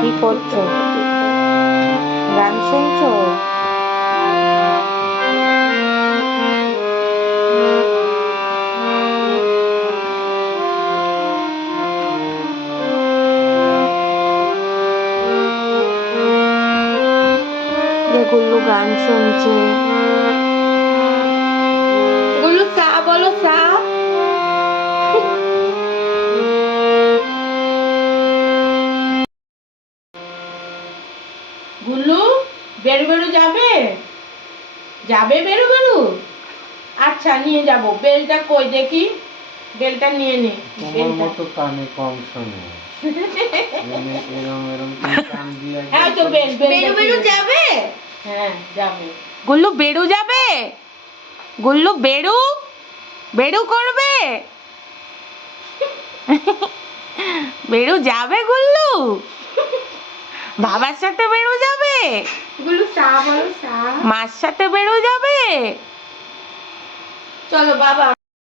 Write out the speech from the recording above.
কি করছো? গান শুনছো? গুল্লু গান শুনছে। গুল্লু সা বলো, সা। গুল্লু বেরু বেরু যাবে? যাবে বেরু বেরু? আচ্ছা নিয়ে যাব। বেলটা কই দেখি, বেলটা নিয়ে নে। তোমার মতো কানে কম শোনে। এরম এরম কান দিয়ে হ্যাঁ তো বেরু বেরু যাবে। হ্যাঁ যাবে। গুল্লু বেরু যাবে? গুল্লু বেরু বেরু করবে? বেরু যাবে গুল্লু? বাবার সাথে বেরু যাবে? গুল্লু সা বলো, সা। মার সাথে বেরু যাবে? চলো বাবা